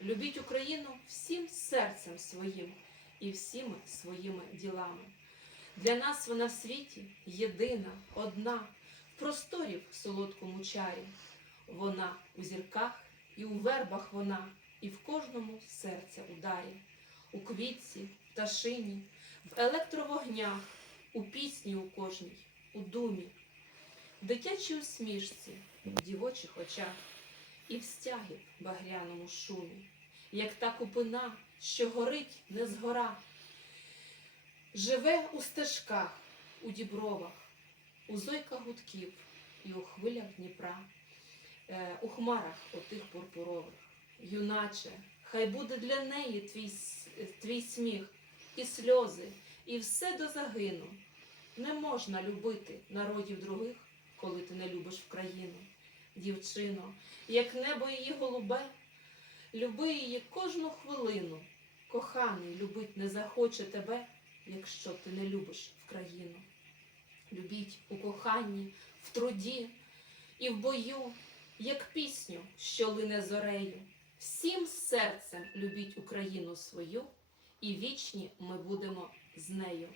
Любіть Україну всім серцем своїм і всіми своїми ділами. Для нас вона в світі єдина, одна, в просторі в солодкому чарі. Вона у зірках і у вербах вона, і в кожному серця ударі, у квітці, пташині, в електровогнях, у пісні у кожній, у думі, в дитячій усмішці, в дівочих очах і в стягі багряному шумі, як та купина, що горить не згора, живе у стежках, у дібровах, у зойках гудків і у хвилях Дніпра, е, у хмарах отих пурпурових. Юначе, хай буде для неї твій, твій сміх, і сльози, і все до загину. Не можна любити народів других, коли ти не любиш в країну. Дівчино, як небо її голубе, люби її кожну хвилину. Коханий любить не захоче тебе, якщо ти не любиш в країну. Любіть у коханні, в труді і в бою, як пісню, що лине зорею. Всім серцем любіть Україну свою, і вічні ми будемо з нею.